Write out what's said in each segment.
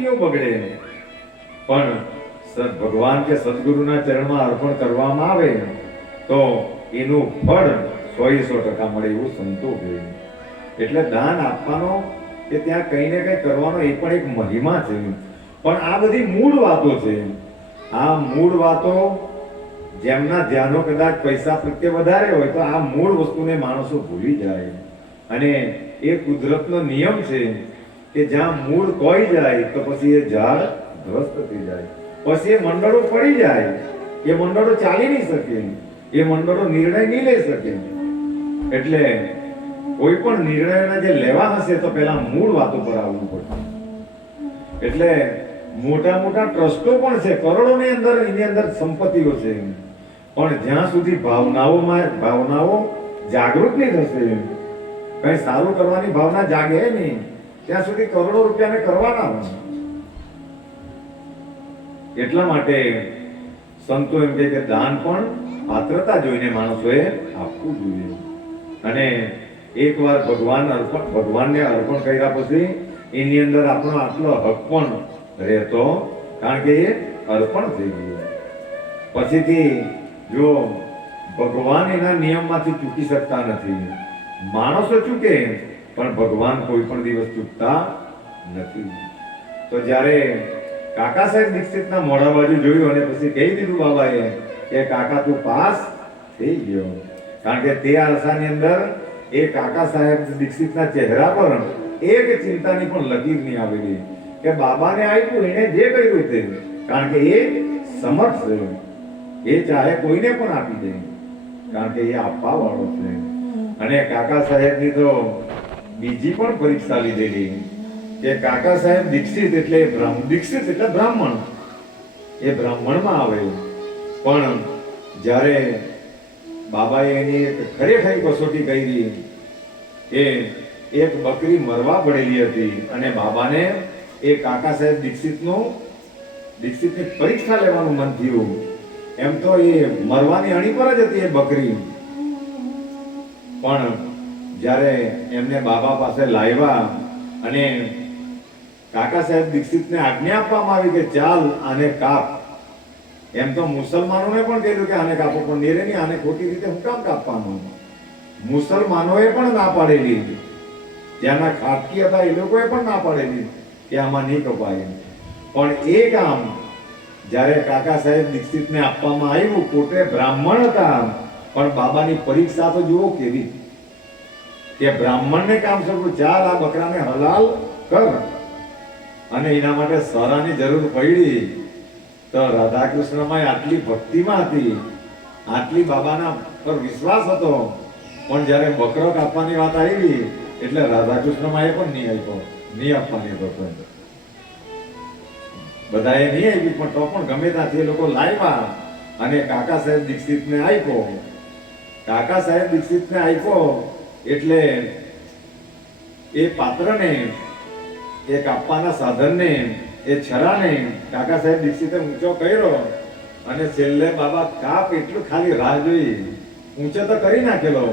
સંપત્તિઓ બગડે પણ ભગવાન કે સદગુરુના ચરણમાં અર્પણ કરવામાં આવે તો એનું ફળ સો સો ટકા મળે એવું સંતોષ હોય એટલે દાન આપવાનો કે ત્યાં કંઈ ને કંઈ કરવાનો એ પણ એક મહિમા છે. પણ આ બધી મૂળ વાતો છે. આ મૂળ વાતો જેમના ધ્યાનો કદાચ પૈસા પ્રત્યે વધારે હોય, તો આ મૂળ વસ્તુને માણસો ભૂલી જાય. અને એ કુદરતનો નિયમ છે કે જ્યાં મૂળ કોઈ જાય તો પછી એ ઝાડ ધ્વસ્ત થઈ જાય. પછી એ મંડળો પડી જાય. એ મંડળો ચાલી નહીં શકે. એ મંડળો નિર્ણય નહીં લઈ શકે. એટલે કોઈ પણ નિર્ણયના જે લેવા હશે તો પહેલા મૂળ વાતો પર આવવું પડશે એટલે મોટા મોટા ટ્રસ્ટો પણ છે. કરોડોની અંદર એની અંદર સંપત્તિઓ છે. પણ જ્યાં સુધી ભાવનાઓમાં, ભાવનાઓ જાગૃત નહીં થશે, કઈ સારું કરવાની ભાવના જાગે નહીં. ત્યાં સુધી કરોડો રૂપિયાને કરવાના હોય. એટલા માટે સંતો એમ કે દાન પણ પાત્રતા જોઈને માણસોએ આપવું જોઈએ. અને એકવાર ભગવાન અર્પણ, ભગવાનને અર્પણ કર્યા પછી એની અંદર આપણો આટલો હક પણ રહેતો, કારણ કે એ અર્પણ થઈ ગયું. પછીથી જો ભગવાન એના નિયમમાંથી ચૂકી શકતા નથી, માણસો ચૂકે પણ ભગવાન કોઈ પણ દિવસ ચૂકતા નથી. તો જ્યારે કાકા સાહેબ દીક્ષિતના મોઢા બાજુ જોયું અને પછી કહી દીધું બાબાએ કે કાકા તું પાસ થઈ ગયો. કારણ કે તે આરસાની અંદર એ કાકા સાહેબ દીક્ષિતના ચહેરા પર એક ચિંતાની પણ લકીર નહીં આવેલી કે બાબાને આપ્યું એને જે કર્યું તે. કારણ કે એ સમર્થ છે. એ ચાહે કોઈને પણ આપી દે. કારણ કે એ આપવા વાળો છે અને કાકા સાહેબની તો બીજી પણ પરીક્ષા લીધેલી કે કાકા સાહેબ દીક્ષિત એટલે દીક્ષિત એટલે બ્રાહ્મણ. એ બ્રાહ્મણમાં આવે પણ જ્યારે બાબાએ એની એક ખરેખરી કસોટી કરી એ એક બકરી મરવા પડેલી હતી અને બાબાને એ કાકા સાહેબ દીક્ષિતનું દીક્ષિતની પરીક્ષા લેવાનું મન થયું. એમ તો એ મરવાની અણી પર જ હતી એ બકરી. પણ જ્યારે એમને બાબા પાસે લાવ્યા અને કાકા સાહેબ દીક્ષિતને આજ્ઞા આપવામાં આવી કે ચાલ આને કાપ. એમ તો મુસલમાનોને પણ કહેલું કે આને કાપો, પણ નીરે નહીં, આને ખોટી રીતે હું કામ કાપવાનું. મુસલમાનોએ પણ ના પાડેલી ત્યાંના ખાટકી હતા, એ લોકોએ પણ ના પાડેલી કે આમાં નહીં કપાય પણ એ કામ જ્યારે કાકા સાહેબ દીક્ષિતને આપવામાં આવ્યું, પોતે બ્રાહ્મણ હતા, પણ બાબાની પરીક્ષા તો જુઓ કેવી કે બ્રાહ્મણને કામ કરવું, ચાલ આ બકરાને હલાલ કર. અને એના માટે સરાની જરૂર પડી. તો રાધા કૃષ્ણમાં આટલી ભક્તિમાં હતી. આટલી બાબાના પર વિશ્વાસ હતો. પણ જ્યારે બકરો કાપવાની વાત આવી, એટલે રાધા કૃષ્ણમાં એ પણ નહીં આપ્યો. નહીં આપવાની હતો બધાએ નહીં આવી પણ તો પણ ગમે ત્યાંથી એ લોકો લાવ્યા. અને કાકા સાહેબ દીક્ષિતને આપ્યો. કાકા સાહેબ દીક્ષિતને આપ્યો. એટલે એ પાત્રને, એ કાપવાના સાધનને, એ છરાને કાકા સાહેબ દીક્ષિતે ઊંચો કર્યો અને છેલ્લે બાબા કાપ એટલું ખાલી રાહ જોઈ, ઊંચો તો કરી નાખેલો.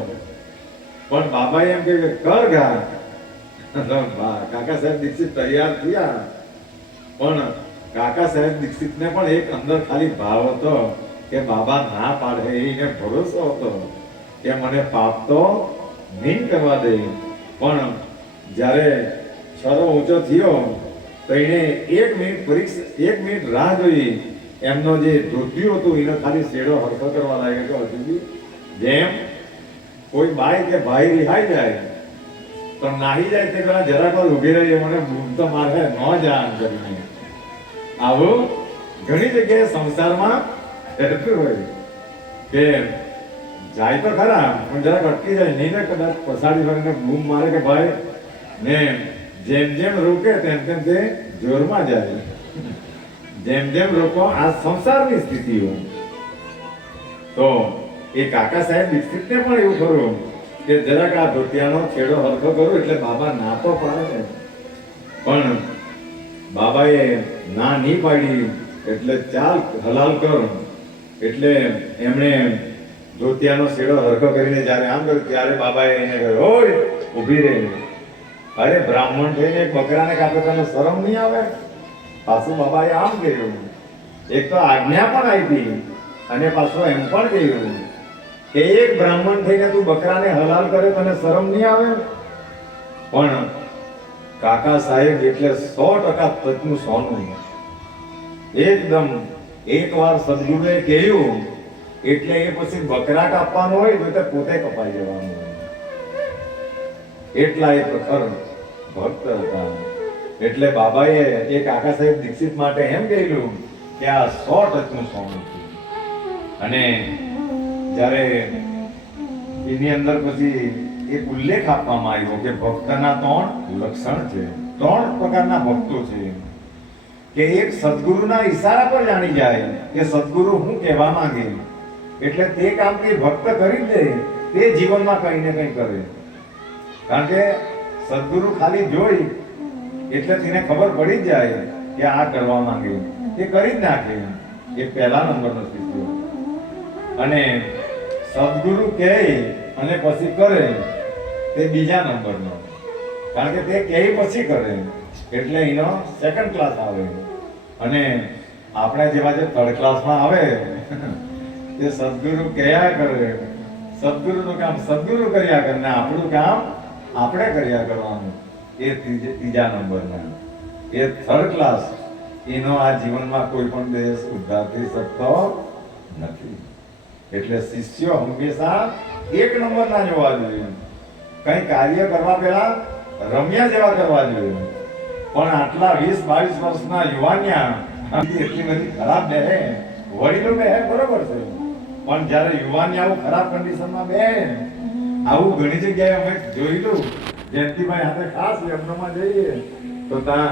પણ બાબા એમ કે, કર ઘા. કાકા સાહેબ દીક્ષિત તૈયાર થયા. પણ કાકા સાહેબ દીક્ષિતને પણ એક અંદર ખાલી ભાવ હતો કે બાબા ના પાડે, એને ભરોસો હતો કે મને પાપ તો નહીં કરવા દે પણ જ્યારે છરો ઊંચો થયો, તો એને એક મિનિટ પરીક્ષા, એક મિનિટ રાહ જોઈ. એમનો જે ધોતિયું હતું, એનો ખાલી શેડો હરખો કરવા લાગ્યો હજુ બી જેમ કોઈ બાઈ કે ભાઈ રિહાઈ જાય, તો નાહી જાય તે પેલા જરાક વાર ઊભી રહી મને બૂમ તો મારે ન જાણ કરીને. આવું ઘણી જગ્યાએ સંસારમાં રહેતું હોય. કે જાય તો ખરા, પણ જરાક અટકી જાય નહીં ને કદાચ પછાડી ફરીને બૂમ મારે કે ભાઈ, ને જેમ જેમ રોકે તેમ તેમ તે જોરમાં જાય. જેમ જેમ રોકો, આ સંસારની સ્થિતિઓ તો એ કાકા સાહેબ દીક્ષિતને પણ એવું ખરું કે જરાક આ ધોતિયાનો છેડો હરખો કરું એટલે બાબા ના તો પાડે ને. પણ બાબાએ ના નહીં પાડી એટલે ચાલ હલાલ કર. એટલે એમણે ધોતિયાનો શેડો હરખો કરીને જ્યારે આમ કર્યું ત્યારે બાબાએ એને કહ્યું ઊભી રહી. અરે બ્રાહ્મણ થઈને બકરાને કાપે તને શરમ નહીં આવે? પાછું બાબાએ આમ કહ્યું, એક તો આજ્ઞા પણ આપી અને પાછું એમ પણ કહ્યું કે એક બ્રાહ્મણ થઈને તું બકરાને હલાલ કરે, તને શરમ નહીં આવે? પણ કાકા સાહેબ એટલે સો ટકા તજનું સોનું એકદમ એકવાર સદગુરુએ કહ્યું એટલે એ પછી બકરા કાપવાનું હોય તો તે પોતે કપાઈ જવાનું હોય. એટલા એ પ્રખર ભક્ત હતા. એટલે બાબાએ એ કાકા સાહેબ દીક્ષિત માટે એમ કહેલું કે આ સો ટચનું સોનું છે અને જ્યારે એની અંદર પછી એક ઉલ્લેખ આપવામાં આવ્યો કે ભક્તના ત્રણ લક્ષણ છે, ત્રણ પ્રકારના ભક્તો છે. કે એક સદગુરુના ઈશારા પર જાણી જાય કે સદગુરુ હું કહેવા માંગે? એટલે તે કામ તે ભક્ત કરી દે તે જીવનમાં કંઈ ને કંઈ કરે. કારણ કે સદગુરુ ખાલી જોઈ, એટલે તેને ખબર પડી જ જાય કે આ કરવા માંગે. તે કરી જ નાખે. એ પહેલા નંબરનો શિષ્ય. અને સદગુરુ કહે અને પછી કરે તે બીજા નંબરનો. કારણ કે તે કહે પછી કરે, એટલે એનો સેકન્ડ ક્લાસ આવે. અને આપણે જેવા જે થર્ડ ક્લાસમાં આવે તે સદગુરુ કયા કરે. સદગુરુનું કામ સદગુરુ કર્યા કરે ને આપણું કામ આપણે કર્યા કરવાનું. એ ત્રીજા નંબરના. એ થર્ડ ક્લાસ એનો આ જીવનમાં કોઈ પણ દેશ ઉદ્ધાર થઈ શકતો નથી. એટલે શિષ્યો હંમેશા એક નંબરના જોવા જોઈએ. કઈ કાર્ય કરવા પહેલા રમ્યા જેવા કરવા જોઈએ. પણ આટલા વીસ, બાવીસ વર્ષના યુવાન્યા, એટલી બધી ખરાબ બે વડીલો બે બરોબર છે. પણ જ્યારે યુવાની આવું ખરાબ કન્ડિશનમાં બે આવું ઘણી જગ્યાએ અમે જોયેલું જયંતિભાઈ હાથે ખાસ યજ્ઞમાં જઈએ. તો ત્યાં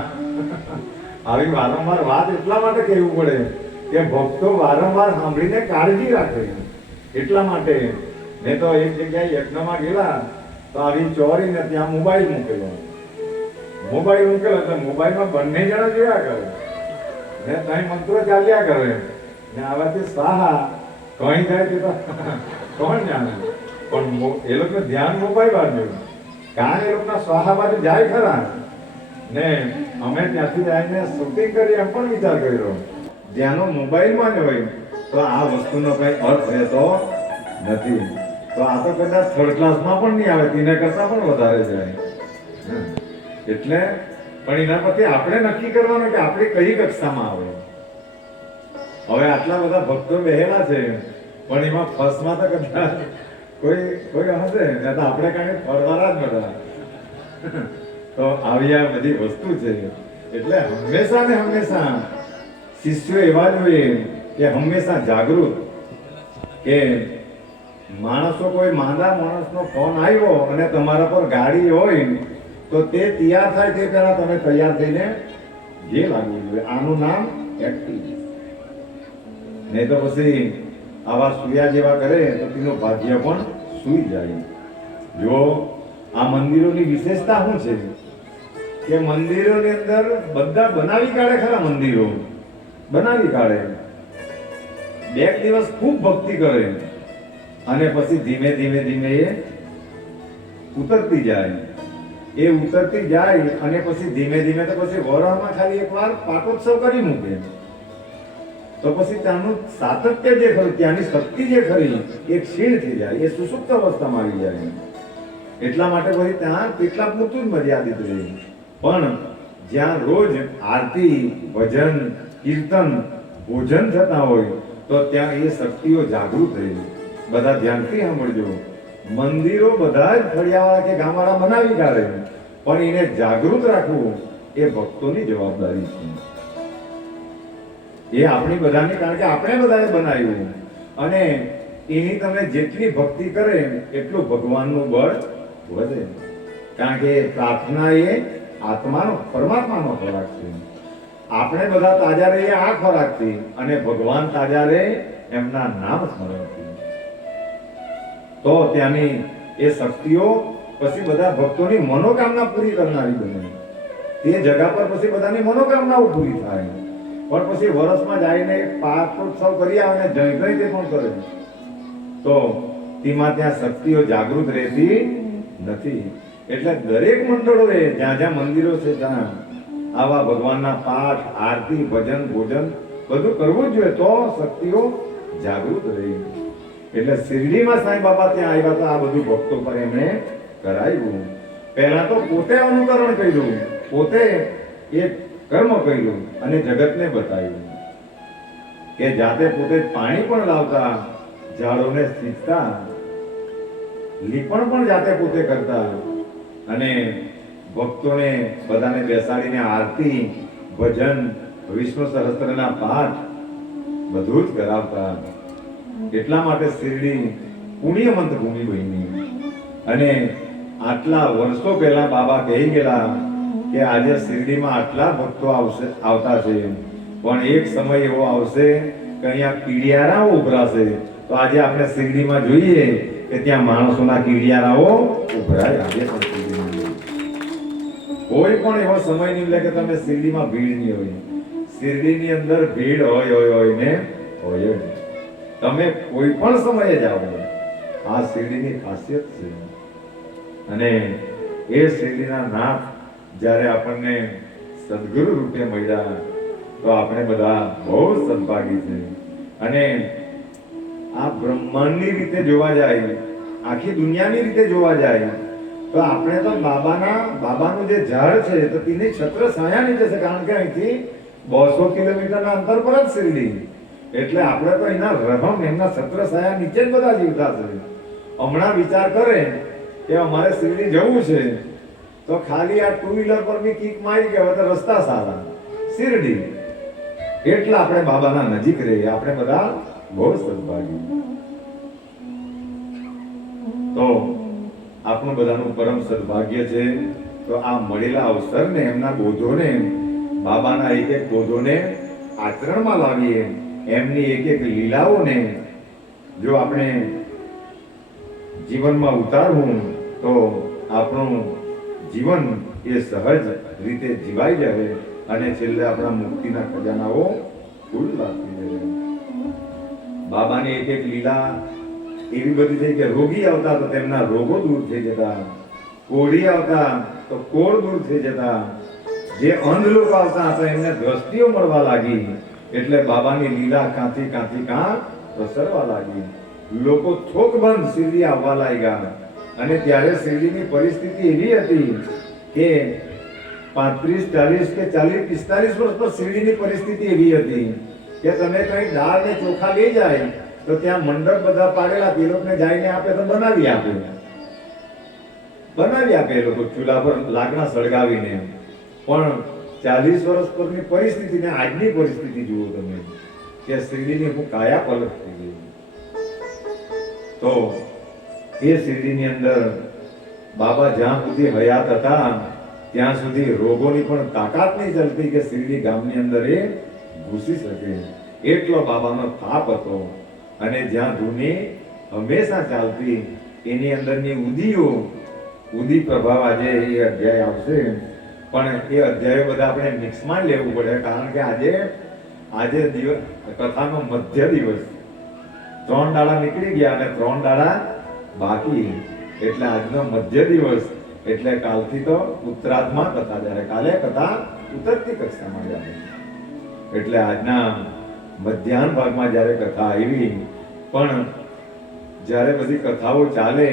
આવી વારંવાર વાત એટલા માટે કહેવું પડે કે ભક્તો વારંવાર સાંભળીને કાળજી રાખે. એટલા માટે. મેં તો એક જગ્યાએ યજ્ઞમાં ગયેલા તો આવી ચોરીને ત્યાં મોબાઈલ મૂકેલો. મોબાઈલ મૂકેલો તો મોબાઈલમાં બંને જણા જોયા કરે. ને ત્યાં મંત્રો ચાલ્યા કરે. ને આવાથી સાહા કઈ જાય તે? કોણ જાણે પણ એ લોકો ધ્યાન મોબાઈલ બાજુ કારણ એ લોકોના સ્વાહા બાજુ જાય ખરા. ને અમે ત્યાંથી જઈને શૂટિંગ કરી એમ પણ વિચાર કર્યો. ધ્યાનો મોબાઈલમાં જ હોય, તો આ વસ્તુનો કઈ અર્થ રહેતો નથી. તો આ તો કદાચ થર્ડ ક્લાસમાં પણ નહીં આવે, તેના કરતાં પણ વધારે જાય. એટલે, પણ એના પરથી આપણે નક્કી કરવાનું કે આપણે કઈ કક્ષામાં આવે. હવે આટલા બધા ભક્તો બેહેલા છે, પણ એમાં ફર્સ્ટમાં તો કદાચ કોઈ કોઈ હશે. ને તો આપણે કાંઈ ફરવાના જ બધા. તો આવી આ બધી વસ્તુ છે. એટલે હંમેશા ને હંમેશા શિષ્યો એવા જોઈએ કે હંમેશા જાગૃત કે માણસો કોઈ માંદા માણસનો ફોન આવ્યો અને તમારા પર ગાડી હોય તો તે તૈયાર થાય તે પહેલા તમે તૈયાર થઈને જે લાગવું જોઈએ. આનું નામ એક્ટિવ નહીં તો પછી આવા સૂર્યા જેવા કરે તો તેનું ભાગ્ય પણ સૂઈ જાય. જો આ મંદિરોની વિશેષતા શું છે? કે મંદિરોની અંદર બધા બનાવી કાઢે ખરા મંદિરો. બનાવી કાઢે. બે દિવસ ખૂબ ભક્તિ કરે અને પછી ધીમે ધીમે ધીમે એ ઉતરતી જાય. એ ઉતરતી જાય અને પછી ધીમે ધીમે તો પછી વરાહમાં ખાલી એકવાર પાટોત્સવ કરી મૂકે. તો પછી ત્યાંનું સાતત્ય જે ખરું, ત્યાંની શક્તિ જે ખરી, એ ક્ષીણ થઈ જાય, એ સુસુપ્ત અવસ્થામાં આવી જાય એટલા માટે પછી ત્યાં કેટલા પૂરતું મર્યાદિત રહે. પણ જ્યાં રોજ આરતી, ભજન, કીર્તન, ભોજન થતા હોય, તો ત્યાં એ શક્તિઓ જાગૃત રહે. બધા ધ્યાનથી સાંભળજો. મંદિરો બધા જ ફળિયાવાળા કે ગામવાળા બનાવી કાઢે. પણ એને જાગૃત રાખવું એ ભક્તોની જવાબદારી છે. એ આપણી બધાની, કારણ કે આપણે બધાએ બનાવ્યું. અને એની તમે જેટલી ભક્તિ કરે, એટલું ભગવાનનું બળ વધે. કારણ કે પ્રાર્થના એ આત્માનો, પરમાત્માનો ખોરાક છે. આપણે બધા તાજા રહીએ, આ ખોરાકથી અને ભગવાન તાજા રહે, એમના નામ સ્મરણથી તો ત્યાંની એ શક્તિઓ પછી બધા ભક્તોની મનોકામના પૂરી કરનારી બને. તે જગા પર પછી બધાની મનોકામનાઓ પૂરી થાય. પણ પછી વર્ષમાં જઈને પાઠોત્સવ કરી આવે ને જય તે પણ કરે? તો તેમાં ત્યાં શક્તિઓ જાગૃત રહેતી નથી. એટલે દરેક મંડળોએ જ્યાં જ્યાં મંદિરો છે, ત્યાં આવા ભગવાનના પાઠ, આરતી, ભજન, ભોજન બધું કરવું જ જોઈએ, તો શક્તિઓ જાગૃત રહી. એટલે શિરડીમાં સાંઈ બાબા ત્યાં આવ્યા હતા, આ બધું ભક્તો પર એમણે કરાવ્યું. પહેલા તો પોતે અનુકરણ કર્યું. પોતે એક કર્મ કર્યું અને જગતને બતાવ્યું. કે જાતે પોતે પાણી પણ લાવતા, ઝાડોને સિંચતા, લીપણ પણ જાતે પોતે કરતા અને ભક્તોને બધાને બેસાડીને આરતી, ભજન, વિષ્ણુ સહસ્ત્રના પાઠ બધું જ કરાવતા. એટલા માટે શિરડી પુણ્યમંત ભૂમિ બની. અને આટલા વર્ષો પહેલા બાબા કહી ગયેલા કે આજે શિરડીમાં આટલા ભક્તો આવશે, આવતા છે પણ એક સમય એવો આવશે કે અહીંયા કીડિયારાઓ ઉભરાશે તો આજે આપણે શિરડીમાં જોઈએ કે ત્યાં માણસોના કીડિયારાઓ ઉભરાય. આજે કોઈ પણ એવો સમય નહીં લે કે તમે શિરડીમાં ભીડ નહીં હોય. શિરડીની અંદર ભીડ હોય હોય હોય ને હોય તમે કોઈ પણ સમયે જાઓ. આ શિરડીની ખાસિયત છે. અને એ શિરડીના નાથ જ્યારે આપણને સદગુરુ રૂપે મળ્યા, તો આપણે બધા બહુ સદભાગી છે. અને આ બ્રહ્માંડની રીતે જોવા જાય, આખી દુનિયાની રીતે જોવા જાય, તો આપણે તો બાબાના, બાબાનું જે ઝાડ છે, તો તેની છત્ર સાયા નીચે છે, કારણ કે અહીંથી બસો કિલોમીટરના અંતર પર જ શિરડી. એટલે આપણે તો એના રહમ એમના છત્ર સાયા નીચે જ બધા જીવતા છે. હમણાં વિચાર કરે કે અમારે શિરડી જવું છે. તો ખાલી આ ટુ વ્હીલર પર બી કિક મારી કે હવે રસ્તા સારા. શિરડી. એટલા આપણે બાબાના નજીક રહીએ. આપણે બધા બહુ સદભાગી. તો આપણું બધાનું પરમ સદભાગ્ય છે તો આ મળેલા અવસરને, એમના બોધોને, બાબાના એક એક બોધોને આચરણમાં લાવીએ. એમની એક એક લીલાઓને જો આપણે જીવનમાં ઉતારવું, તો આપણું જીવન એ સહજ રીતે જીવાઈ જાય અને છેલ્લે આપણા મુક્તિના ખજાનાઓ ફૂલ રાખી જાય બાબાની એક એક લીલા એવી બધી થઈ કે રોગી આવતા તો તેમના રોગો દૂર થઈ જતા, કોઢી આવતા તો કોળ દૂર થઈ જતા. જે અંધ લોકો આવતા હતા એમને દ્રષ્ટિઓ મળવા લાગી, એટલે બાબાની લીલા કાંથી કાંથી કાં પ્રસરવા લાગી. લોકો થોક બંધ શિરડી આવવા લાગ્યા. અને ત્યારે શેરડીની પરિસ્થિતિ એવી હતી કે પાંત્રીસ, ચાલીસ કે ચાલીસ, પિસ્તાલીસ વર્ષ પર શેરડીની પરિસ્થિતિ એવી હતી કે તમે કઈ દાળ ને ચોખા લઈ જાય તો ત્યાં મંડપ બધા પાડેલા, તે લોકોને જઈને આપે તો બનાવી આપે. બનાવી આપે એ લોકો ચૂલા પર લાકડા સળગાવીને. પણ ચાલીસ વર્ષ પરની પરિસ્થિતિ ને આજની પરિસ્થિતિ જુઓ તમે, કે શિરડીની હું કાયા પલટ થઈ ગઈ. તો એ સ્થિતિની અંદર બાબા જ્યાં સુધી હયાત હતા, ત્યાં સુધી રોગોની પણ તાકાત નહીં ચાલતી કે શિરડી ગામની અંદર એ ઘૂસી શકે. એટલો બાબાનો તાપ હતો. અને જ્યાં ધૂની હંમેશા ચાલતી, એની અંદરની ઉદીઓ, ઉદી પ્રભાવ આજે એ અધ્યાય આવશે. પણ એ અધ્યાયો બધા આપણે મિક્સમાં લેવું પડે, કારણ કે આજે આજે દિવસ કથાનો મધ્ય દિવસ. ત્રણ દાડા નીકળી ગયા અને ત્રણ દાડા બાકી એટલે આજનો મધ્ય દિવસ એટલે કાલથી તો ઉત્તરાધમાં કથા જ્યારે કાલે કથા ઉતરતી કક્ષામાં જાય. એટલે આજના મધ્યાહન ભાગમાં જ્યારે કથા આવી, પણ જ્યારે બધી કથાઓ ચાલે,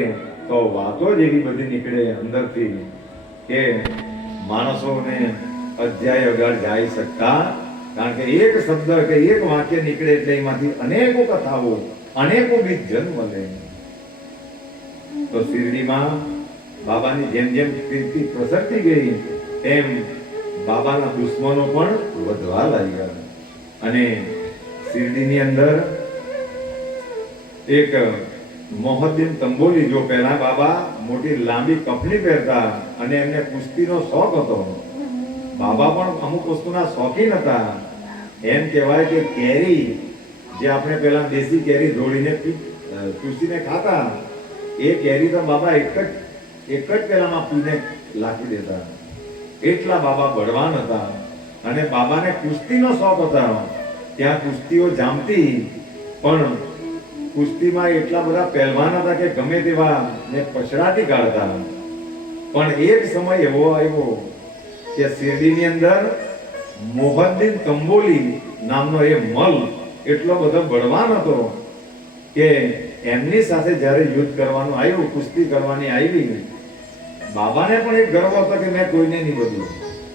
તો વાતો જ એવી બધી નીકળે અંદરથી કે માણસોને અધ્યાય વગર જઈ શકતા, કારણ કે એક શબ્દ કે એક વાક્ય નીકળે એટલે એમાંથી અનેકો કથાઓ, અનેકો બીજ જન્મ લે. તો શિરડીમાં બાબાની જેમ જેમ કીર્તિ પ્રસરતી ગઈ તેમ બાબાના દુશ્મનો પણ વધવા લાગ્યા. અને શિરડીની અંદર એક મોહદ્દીન તંબોલી જો પહેલા બાબા મોટી લાંબી કપડી પહેરતા અને એમને કુસ્તીનો શોખ હતો. બાબા પણ અમુક વસ્તુના શોખીન હતા. એમ કહેવાય કે કેરી જે આપણે પેલા દેશી કેરી ધોળીને પી- અ, ચૂસીને ખાતા એ કેરી તો બાબા એક જ એક જ પેલામાં પીને લાખી દેતા. એટલા બાબા બળવાન હતા અને બાબાને કુસ્તીનો શોખ હતો. ત્યાં કુસ્તીઓ જામતી, પણ કુસ્તીમાં એટલા બધા પહેલવાન હતા કે ગમે તેવા ને પછડાતી કાઢતા પણ એક સમય એવો આવ્યો કે શિરડીની અંદર મોહદ્દીન કંબોલી નામનો એ મલ એટલો બધો બળવાન હતો કે એમની સાથે જ્યારે યુદ્ધ કરવાનું આવ્યું, કુસ્તી કરવાની આવી બાબાને પણ એક ગર્વ હતો કે મેં કોઈને નહીં બદલું.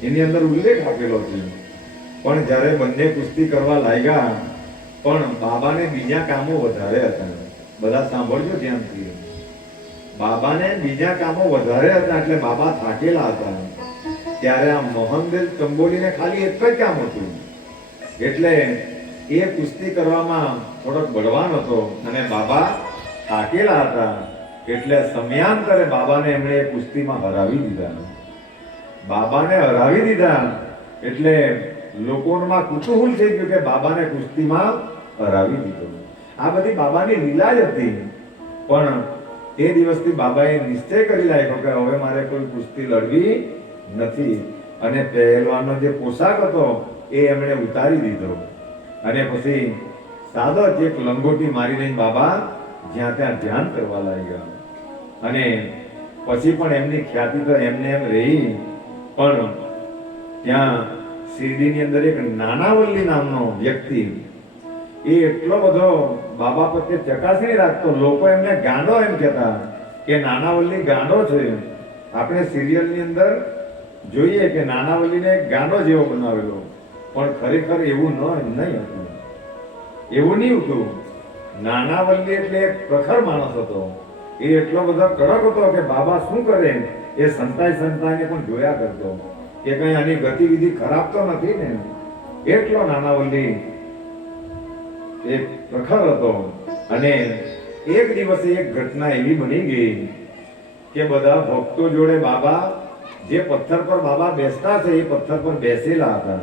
એની અંદર ઉલ્લેખ આપેલો છે. પણ જ્યારે બંને કુસ્તી કરવા લાગ્યા, પણ બાબાને બીજા કામો વધારે હતા. બધા સાંભળજો ધ્યાનથી. બાબાને બીજા કામો વધારે હતા એટલે બાબા થાકેલા હતા. ત્યારે આ મોહનદેવ ચંબોલીને ખાલી એક જ કામ હતું. એટલે એ કુસ્તી કરવામાં થોડોક બળવાન હતો અને બાબા થાકેલા હતા એટલે સમયાંતરે બાબાને એમણે કુસ્તીમાં હરાવી દીધા. બાબાને હરાવી દીધા એટલે લોકોમાં કુતૂહલ થઈ ગયું કે બાબાને કુસ્તીમાં હરાવી દીધો. આ બધી બાબાની લીલા જ હતી. પણ એ દિવસથી બાબાએ નિશ્ચય કરી લાગ્યો કે હવે મારે કોઈ કુસ્તી લડવી નથી. અને પહેલવાનો જે પોશાક હતો એ એમણે ઉતારી દીધો. અને પછી સાદો જ એક લંગોટી મારી લઈને બાબા, જ્યાં ત્યાં ધ્યાન કરવા લાગ્યા. અને પછી પણ એમની ખ્યાતિ તો એમને એમ રહી, પણ ત્યાં શિરડીની અંદર એક નાનાવલ્લી નામનો વ્યક્તિ. એ એટલો બધો બાબા પ્રત્યે ચકાસણી રાખતો, લોકો એમને ગાંડો એમ કહેતા કે નાનાવલ્લી ગાંડો છે. આપણે સિરિયલની અંદર જોઈએ કે નાનાવલ્લીને ગાંડો જેવો બનાવેલો. પણ ખરેખર એવું ન, નહીં હતું. એવું નહીં હતું નાના વલ્લી એટલે એક પ્રખર માણસ હતો. એ એટલો બધો કડક હતો કે બાબા શું કરે? એ સંતાય સંતાયને પણ જોયા કરતો. કે કઈ આની ગતિવિધિ ખરાબ તો નથી ને? એટલો નાના વલ્લી એ પ્રખર હતો. અને એક દિવસે એક ઘટના એવી બની ગઈ કે બધા ભક્તો જોડે બાબા જે પથ્થર પર બાબા બેસતા છે, એ પથ્થર પર બેસેલા હતા.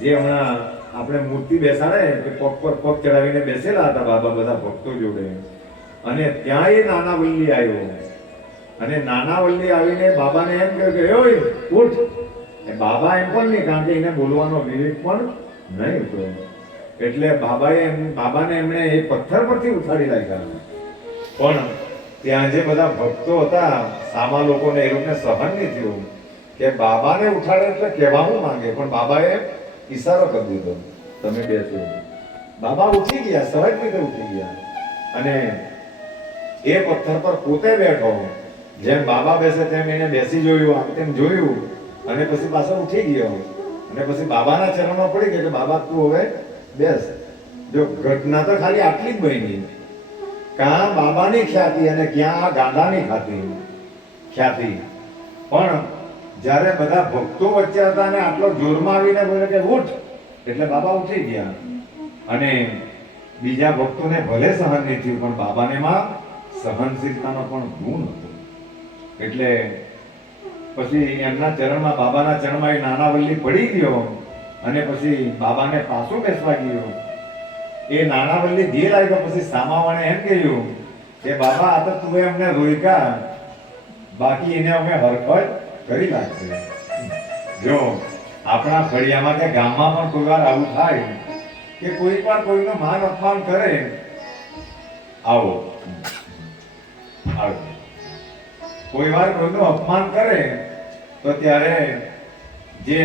જે હમણાં આપણે મૂર્તિ બેસાડે કે પગ પર પગ ચડાવીને બેસેલા હતા બાબા બધા ભક્તો જોડે. અને ત્યાં એ નાના વલ્લી આવ્યો. અને નાના વલ્લી આવીને બાબાને એમ કહ્યું કે ઓય, ઉઠ. બાબા એમ પણ નહીં, કારણ કે એને બોલવાનો વિવેક પણ નહીં હતો. એટલે બાબાએ એમ, બાબાને એમણે એ પથ્થર પરથી ઉઠાડી લાગ્યા પણ ત્યાં જે બધા ભક્તો હતા, સામા લોકોને એ લોકોને સહન નહીં થયું. કે બાબાને ઉઠાડે એટલે કહેવાનું માંગે, પણ બાબાએ ઈશારો કરી દીધો. તમે બેસો. બાબા ઉઠી ગયા સરળ રીતે ઉઠી ગયા. અને એ પથ્થર પર પોતે બેઠો. જેમ બાબા બેસે તેમ એને બેસી જોયું, આમ તેમ જોયું. અને પછી પાછો ઉઠી ગયો. અને પછી બાબાના ચરણમાં પડી ગયો કે, બાબા, તું હવે બેસ. જો ઘટના તો ખાલી આટલી જ બની. કાં બાબાની ખ્યાતિ અને ક્યાં આ ગાંધાની ખ્યાતિ. ખ્યાતિ. પણ જ્યારે બધા ભક્તો વચ્ચે હતા અને આટલો જોરમાં આવીને બોલે કે, ઉઠ. એટલે બાબા ઉઠી ગયા. અને બીજા ભક્તોને ભલે સહન નહીં થયું, પણ બાબાને માં સહનશીલતાનો પણ ગુણ હતો. એટલે પછી એમના ચરણમાં, બાબાના ચરણમાં એ નાના વલ્લી પડી ગયો અને પછી બાબાને પાછું બેસવા ગયો. એ નાના વલ્લી ઘી લાગ્યો પછી સામાવાણે એમ કહ્યું કે, બાબા, આ તો તું અમને રોયકા. બાકી એને અમે હરકત કરી નાખશે જો આપણા ફળિયામાં કે ગામમાં પણ કોઈ વાર આવું થાય કે કોઈ પણ કોઈનું માન અપમાન કરે. આવો. કોઈ વાર કોઈનું અપમાન કરે તો ત્યારે જે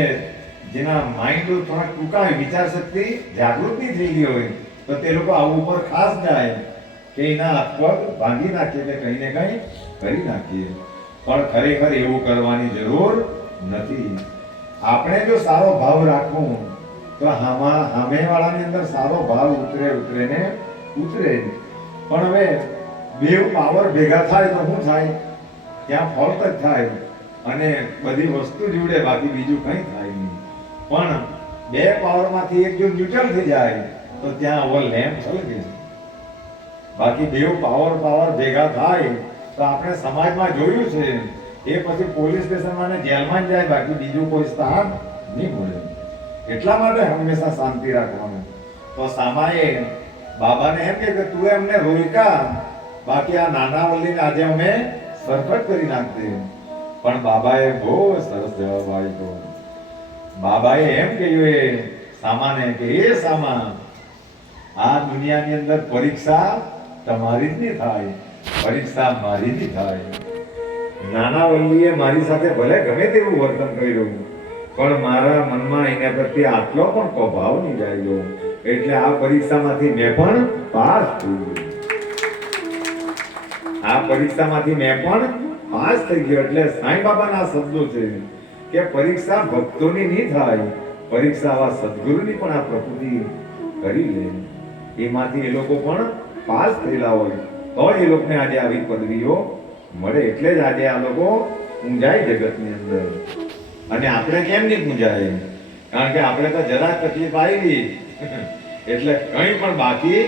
જેના માઇન્ડ થોડા ટૂંકા હોય વિચાર શક્તિ જાગૃત થઈ ગઈ હોય, તો તે લોકો આવું ઉપર ખાસ જાય કે એના પગ ભાંગી નાખીએ કે કંઈ ને કંઈ કરી નાખીએ. પણ ખરેખર એવું કરવાની જરૂર નથી. આપણે જો સારો ભાવ રાખવું, તો હામા સામેવાળાની અંદર સારો ભાવ ઉતરે ઉતરે ને ઉતરે પણ હવે બેવ પાવર ભેગા થાય તો શું થાય? ત્યાં ફોલ્ટ જ થાય અને બધી વસ્તુ જોડે બાકી બીજું કંઈ થાય નહીં. પણ બે પાવરમાંથી એક જો ન્યુટ્રલ થઈ જાય, તો ત્યાં ઓવર લેમ્પ સળગે બાકી બેવ પાવર પાવર ભેગા થાય, તો આપણે સમાજમાં જોયું છે એ પછી પોલીસ સ્ટેશનમાં ને જેલમાં જાય, બાકી બીજું કોઈ સ્થાન નહીં મળે એટલા માટે હંમેશા શાંતિ રાખવાનું. તો સામાએ બાબાને એમ કે તું એમને રોયકા, બાકી આ નાના વલ્લીને આજે અમે સરખટ કરી નાખતે પણ બાબાએ બહુ સરસ જવાબ આપ્યો. બાબાએ એમ કહ્યું એ સામાને કે, એ સામા, આ દુનિયાની અંદર પરીક્ષા તમારી જ નહીં થાય. પરીક્ષા મારી જ થાય. નાના વલ્લીએ મારી સાથે ભલે ગમે તેવું વર્તન કર્યું, પણ મારા મનમાં એના પ્રત્યે આટલો પણ પ્રભાવ જાય એટલે આ પરીક્ષામાંથી મેં પણ પાસ થઈ ગયો. આ પરીક્ષામાંથી મેં પણ પાસ થઈ ગયો. એટલે સાંઈ બાબાના શબ્દો છે કે પરીક્ષા ભક્તોની નહીં થાય, પરીક્ષા આવા સદગુરુની પણ આ પ્રકૃતિ કરી લે. એમાંથી એ લોકો પણ પાસ થયેલા હોય. તો એ લોકોને આજે આવી પદવીઓ મળે એટલે જ આજે આ લોકો ઊંઝાય જગતની અંદર. અને આપણે કેમ નહીં પૂંજાય કારણ કે આપણે તો જરા તકલીફ આવી એટલે કંઈ પણ બાકી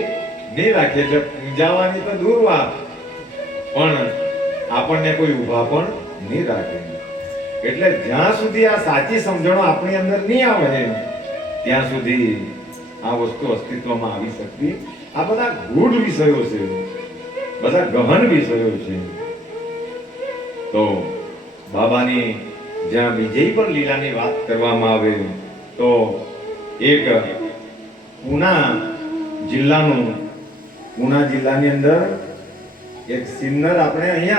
નહીં રાખીએ. એટલે પૂંજાવાની તો દૂર વાત. પણ આપણને કોઈ ઊભા પણ નહીં રાખે. એટલે જ્યાં સુધી આ સાચી સમજણો આપણી અંદર નહીં આવે, ત્યાં સુધી આ વસ્તુ અસ્તિત્વમાં આવી શકતી. આ બધા ગૂઢ વિષયો છે. બધા ગહન વિષયો છે. તો બાબાની જ્યાં બીજી પણ લીલાની વાત કરવામાં આવે તો એક પૂના જિલ્લાનું પૂના જિલ્લાની અંદર એક સિન્નર આપણે અહીંયા